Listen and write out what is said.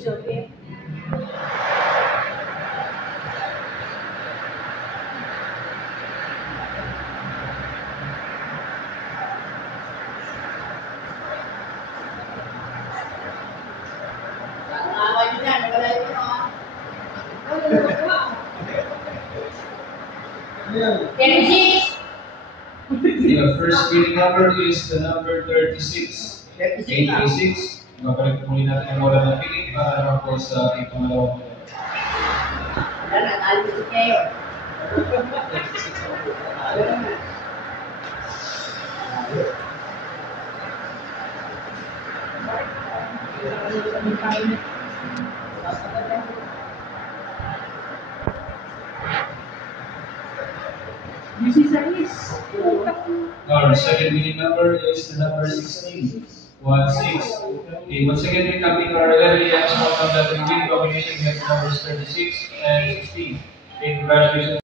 Joke. The first winning number is the number 36. 86. Babalik muli natin ang wala ng piling para naman po sa ating pangalawang model. Our second winning number is the number 16. 16. Okay, once again, recapping our 11 small count that we win, combination with numbers 36 and 16. Okay, congratulations.